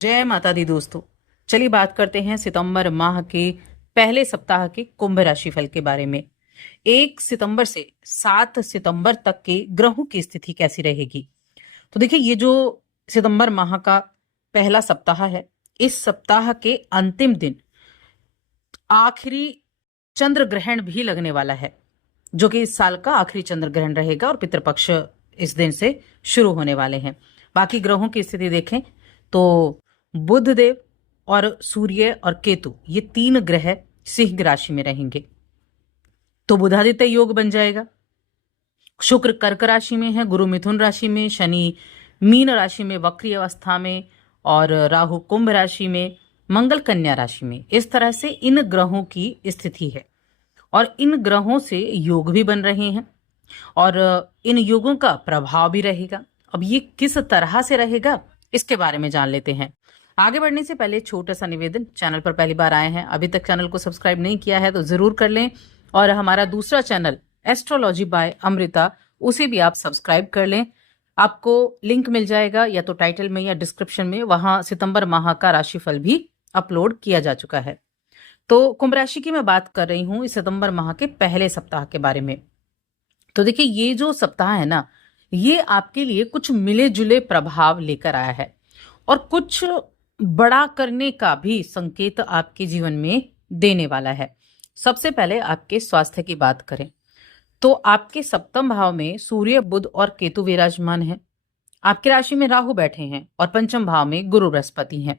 जय माता दी दोस्तों। चलिए बात करते हैं सितंबर माह के पहले सप्ताह के कुंभ राशि फल के बारे में। 1 सितंबर से 7 सितंबर तक के ग्रहों की स्थिति कैसी रहेगी। तो देखिए, ये जो सितंबर माह का पहला सप्ताह है, इस सप्ताह के अंतिम दिन आखिरी चंद्र ग्रहण भी लगने वाला है, जो कि इस साल का आखिरी चंद्र ग्रहण रहेगा और पितृपक्ष इस दिन से शुरू होने वाले हैं। बाकी ग्रहों की स्थिति देखें तो बुध देव और सूर्य और केतु, ये 3 ग्रह सिंह राशि में रहेंगे, तो बुधादित्य योग बन जाएगा। शुक्र कर्क राशि में है, गुरु मिथुन राशि में, शनि मीन राशि में वक्री अवस्था में, और राहु कुंभ राशि में, मंगल कन्या राशि में। इस तरह से इन ग्रहों की स्थिति है और इन ग्रहों से योग भी बन रहे हैं और इन योगों का प्रभाव भी रहेगा। अब ये किस तरह से रहेगा, इसके बारे में जान लेते हैं। आगे बढ़ने से पहले छोटा सा निवेदन, चैनल पर पहली बार आए हैं, अभी तक चैनल को सब्सक्राइब नहीं किया है तो जरूर कर लें, और हमारा दूसरा चैनल एस्ट्रोलॉजी बाय अमृता, उसे भी आप सब्सक्राइब कर लें। आपको लिंक मिल जाएगा या तो टाइटल में या डिस्क्रिप्शन में, वहां सितंबर माह का राशिफल भी अपलोड किया जा चुका है। तो कुंभ राशि की मैं बात कर रही हूं इस सितंबर माह के पहले सप्ताह के बारे में। तो देखिए, ये जो सप्ताह है ना, ये आपके लिए कुछ मिले जुले प्रभाव लेकर आया है और कुछ बड़ा करने का भी संकेत आपके जीवन में देने वाला है। सबसे पहले आपके स्वास्थ्य की बात करें तो आपके सप्तम भाव में सूर्य, बुध और केतु विराजमान है। आपकी राशि में राहु बैठे हैं और पंचम भाव में गुरु बृहस्पति हैं।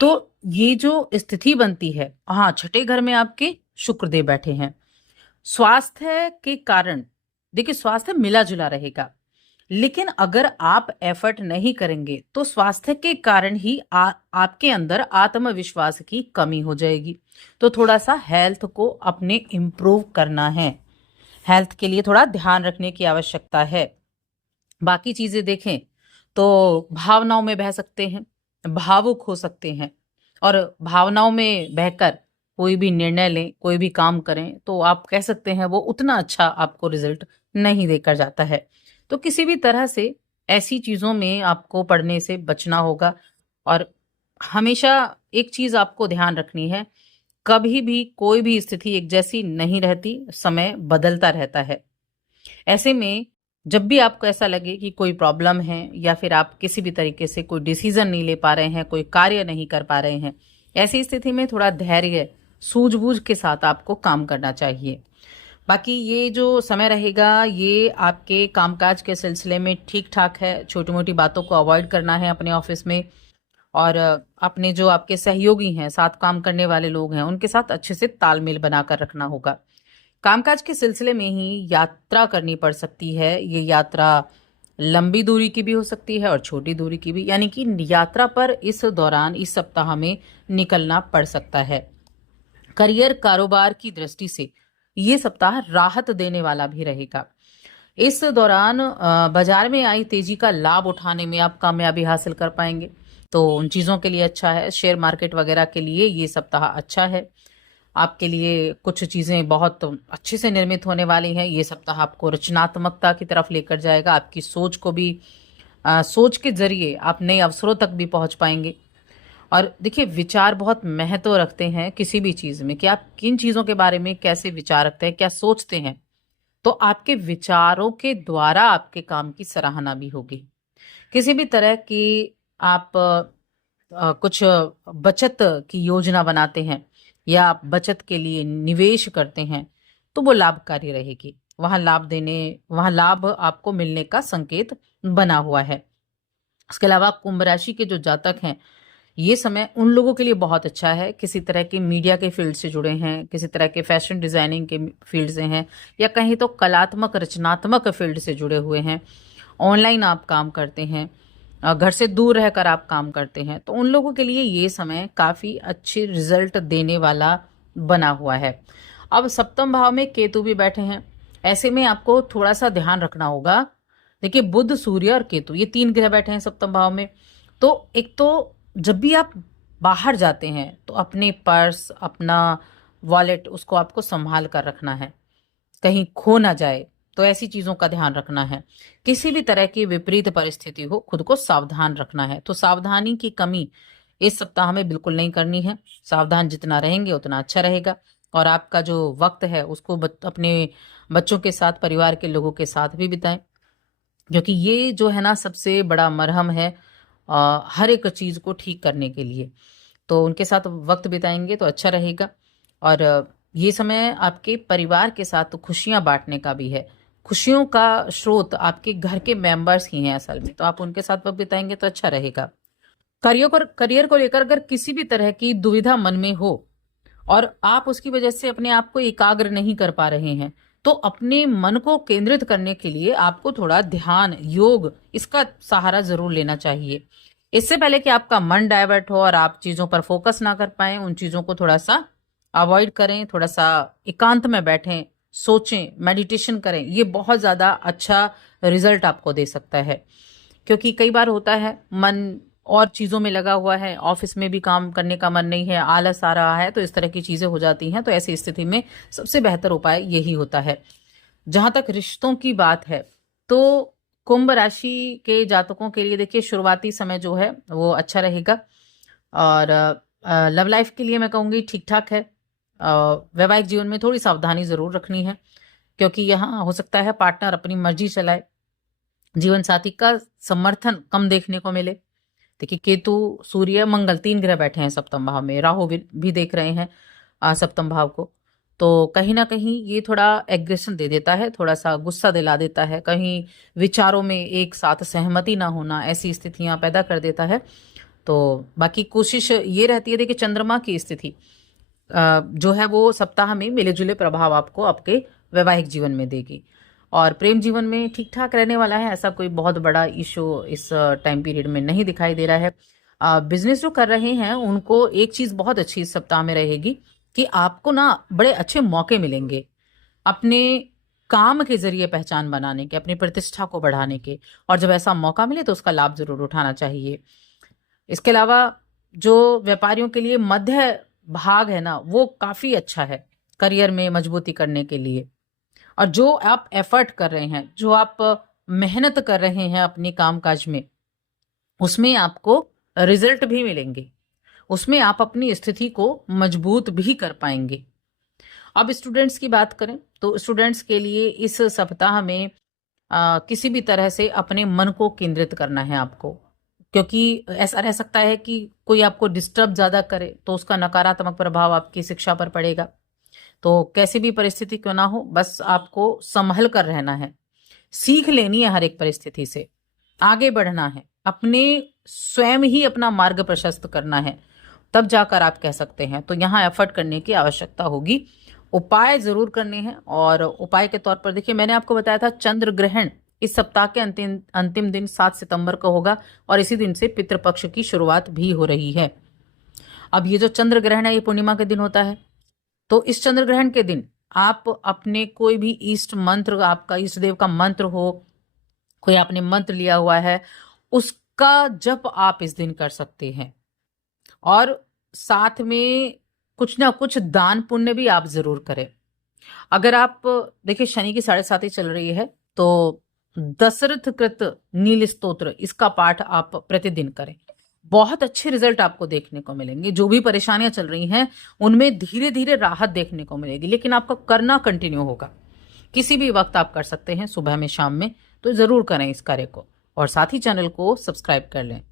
तो ये जो स्थिति बनती है, हाँ, छठे घर में आपके शुक्रदेव बैठे हैं। स्वास्थ्य के कारण देखिए, स्वास्थ्य मिला जुला रहेगा, लेकिन अगर आप एफर्ट नहीं करेंगे तो स्वास्थ्य के कारण ही आपके अंदर आत्मविश्वास की कमी हो जाएगी। तो थोड़ा सा हेल्थ को अपने इम्प्रूव करना है, हेल्थ के लिए थोड़ा ध्यान रखने की आवश्यकता है। बाकी चीजें देखें तो भावनाओं में बह सकते हैं, भावुक हो सकते हैं, और भावनाओं में बहकर कोई भी निर्णय लें, कोई भी काम करें तो आप कह सकते हैं वो उतना अच्छा आपको रिजल्ट नहीं देकर जाता है। तो किसी भी तरह से ऐसी चीजों में आपको पढ़ने से बचना होगा। और हमेशा एक चीज आपको ध्यान रखनी है, कभी भी कोई भी स्थिति एक जैसी नहीं रहती, समय बदलता रहता है। ऐसे में जब भी आपको ऐसा लगे कि कोई प्रॉब्लम है या फिर आप किसी भी तरीके से कोई डिसीजन नहीं ले पा रहे हैं, कोई कार्य नहीं कर पा रहे हैं, ऐसी स्थिति में थोड़ा धैर्य, सूझबूझ के साथ आपको काम करना चाहिए। बाकी ये जो समय रहेगा, ये आपके कामकाज के सिलसिले में ठीक ठाक है। छोटी मोटी बातों को अवॉइड करना है अपने ऑफिस में, और अपने जो आपके सहयोगी हैं, साथ काम करने वाले लोग हैं, उनके साथ अच्छे से तालमेल बनाकर रखना होगा। कामकाज के सिलसिले में ही यात्रा करनी पड़ सकती है। ये यात्रा लंबी दूरी की भी हो सकती है और छोटी दूरी की भी, यानी कि यात्रा पर इस दौरान, इस सप्ताह में निकलना पड़ सकता है। करियर, कारोबार की दृष्टि से ये सप्ताह राहत देने वाला भी रहेगा। इस दौरान बाजार में आई तेजी का लाभ उठाने में आप कामयाबी हासिल कर पाएंगे, तो उन चीजों के लिए अच्छा है। शेयर मार्केट वगैरह के लिए ये सप्ताह अच्छा है। आपके लिए कुछ चीजें बहुत अच्छे से निर्मित होने वाली हैं। ये सप्ताह आपको रचनात्मकता की तरफ लेकर जाएगा। आपकी सोच को भी सोच के जरिए आप नए अवसरों तक भी पहुंच पाएंगे। और देखिए, विचार बहुत महत्व रखते हैं किसी भी चीज में, कि आप किन चीजों के बारे में कैसे विचार रखते हैं, क्या सोचते हैं। तो आपके विचारों के द्वारा आपके काम की सराहना भी होगी। किसी भी तरह की आप कुछ बचत की योजना बनाते हैं या आप बचत के लिए निवेश करते हैं, तो वो लाभकारी रहेगी। वहां लाभ आपको मिलने का संकेत बना हुआ है। इसके अलावा कुंभ राशि के जो जातक हैं, ये समय उन लोगों के लिए बहुत अच्छा है, किसी तरह के मीडिया के फील्ड से जुड़े हैं, किसी तरह के फैशन डिजाइनिंग के फील्ड से हैं, या कहीं तो कलात्मक रचनात्मक फील्ड से जुड़े हुए हैं, ऑनलाइन आप काम करते हैं, घर से दूर रहकर आप काम करते हैं, तो उन लोगों के लिए ये समय काफी अच्छे रिजल्ट देने वाला बना हुआ है। अब सप्तम भाव में केतु भी बैठे हैं, ऐसे में आपको थोड़ा सा ध्यान रखना होगा। देखिए, बुध, सूर्य और केतु, ये 3 ग्रह बैठे हैं सप्तम भाव में। तो एक तो जब भी आप बाहर जाते हैं तो अपने पर्स, अपना वॉलेट, उसको आपको संभाल कर रखना है, कहीं खो ना जाए। तो ऐसी चीजों का ध्यान रखना है। किसी भी तरह की विपरीत परिस्थिति हो, खुद को सावधान रखना है। तो सावधानी की कमी इस सप्ताह में बिल्कुल नहीं करनी है। सावधान जितना रहेंगे उतना अच्छा रहेगा। और आपका जो वक्त है उसको अपने बच्चों के साथ, परिवार के लोगों के साथ भी बिताएं, क्योंकि ये जो है ना सबसे बड़ा मरहम है हर एक चीज को ठीक करने के लिए। तो उनके साथ वक्त बिताएंगे तो अच्छा रहेगा। और ये समय आपके परिवार के साथ खुशियां बांटने का भी है। खुशियों का स्रोत आपके घर के मेंबर्स ही हैं असल में, तो आप उनके साथ वक्त बिताएंगे तो अच्छा रहेगा। करियर को लेकर अगर किसी भी तरह की दुविधा मन में हो और आप उसकी वजह से अपने आप को एकाग्र नहीं कर पा रहे हैं, तो अपने मन को केंद्रित करने के लिए आपको थोड़ा ध्यान, योग, इसका सहारा जरूर लेना चाहिए। इससे पहले कि आपका मन डाइवर्ट हो और आप चीजों पर फोकस ना कर पाए, उन चीजों को थोड़ा सा अवॉइड करें, थोड़ा सा एकांत में बैठें, सोचें, मेडिटेशन करें। ये बहुत ज्यादा अच्छा रिजल्ट आपको दे सकता है। क्योंकि कई बार होता है मन और चीजों में लगा हुआ है, ऑफिस में भी काम करने का मन नहीं है, आलस आ रहा है, तो इस तरह की चीजें हो जाती हैं। तो ऐसी स्थिति में सबसे बेहतर उपाय यही होता है। जहां तक रिश्तों की बात है, तो कुंभ राशि के जातकों के लिए देखिए शुरुआती समय जो है वो अच्छा रहेगा। और लव लाइफ के लिए मैं कहूंगी ठीक ठाक है। वैवाहिक जीवन में थोड़ी सावधानी जरूर रखनी है, क्योंकि यहाँ हो सकता है पार्टनर अपनी मर्जी चलाए, जीवन साथी का समर्थन कम देखने को मिले। देखिए केतु, सूर्य, मंगल 3 ग्रह बैठे हैं सप्तम भाव में, राहु भी देख रहे हैं सप्तम भाव को। तो कहीं ना कहीं ये थोड़ा एग्रेशन दे देता है, थोड़ा सा गुस्सा दिला देता है, कहीं विचारों में एक साथ सहमति ना होना, ऐसी स्थितियां पैदा कर देता है। तो बाकी कोशिश ये रहती है, देखिए चंद्रमा की स्थिति जो है वो सप्ताह में मिले जुले प्रभाव आपको आपके वैवाहिक जीवन में देगी। और प्रेम जीवन में ठीक ठाक रहने वाला है, ऐसा कोई बहुत बड़ा इशू इस टाइम पीरियड में नहीं दिखाई दे रहा है। बिजनेस जो कर रहे हैं उनको एक चीज बहुत अच्छी इस सप्ताह में रहेगी कि आपको ना बड़े अच्छे मौके मिलेंगे अपने काम के जरिए पहचान बनाने के, अपनी प्रतिष्ठा को बढ़ाने के। और जब ऐसा मौका मिले तो उसका लाभ जरूर उठाना चाहिए। इसके अलावा जो व्यापारियों के लिए मध्य भाग है ना, वो काफी अच्छा है करियर में मजबूती करने के लिए। और जो आप एफर्ट कर रहे हैं, जो आप मेहनत कर रहे हैं अपने कामकाज में, उसमें आपको रिजल्ट भी मिलेंगे, उसमें आप अपनी स्थिति को मजबूत भी कर पाएंगे। अब स्टूडेंट्स की बात करें तो स्टूडेंट्स के लिए इस सप्ताह में किसी भी तरह से अपने मन को केंद्रित करना है आपको, क्योंकि ऐसा रह सकता है कि कोई आपको डिस्टर्ब ज्यादा करे तो उसका नकारात्मक प्रभाव आपकी शिक्षा पर पड़ेगा। तो कैसी भी परिस्थिति क्यों ना हो, बस आपको संभल कर रहना है, सीख लेनी है हर एक परिस्थिति से, आगे बढ़ना है, अपने स्वयं ही अपना मार्ग प्रशस्त करना है, तब जाकर आप कह सकते हैं। तो यहाँ एफर्ट करने की आवश्यकता होगी, उपाय जरूर करने हैं। और उपाय के तौर पर देखिए मैंने आपको बताया था चंद्र ग्रहण इस सप्ताह के अंतिम दिन 7 सितंबर को होगा, और इसी दिन से पितृपक्ष की शुरुआत भी हो रही है। अब ये जो चंद्र ग्रहण है ये पूर्णिमा के दिन होता है, तो इस चंद्र ग्रहण के दिन आप अपने कोई भी इष्ट मंत्र, आपका इष्ट देव का मंत्र हो, कोई आपने मंत्र लिया हुआ है, उसका जप आप इस दिन कर सकते हैं। और साथ में कुछ ना कुछ दान पुण्य भी आप जरूर करें। अगर आप देखिए शनि की 7.5 चल रही है, तो दशरथ कृत नील स्तोत्र इसका पाठ आप प्रतिदिन करें, बहुत अच्छे रिजल्ट आपको देखने को मिलेंगे। जो भी परेशानियां चल रही हैं उनमें धीरे धीरे राहत देखने को मिलेगी, लेकिन आपको करना कंटिन्यू होगा। किसी भी वक्त आप कर सकते हैं, सुबह में, शाम में, तो जरूर करें इस कार्य को। और साथ ही चैनल को सब्सक्राइब कर लें।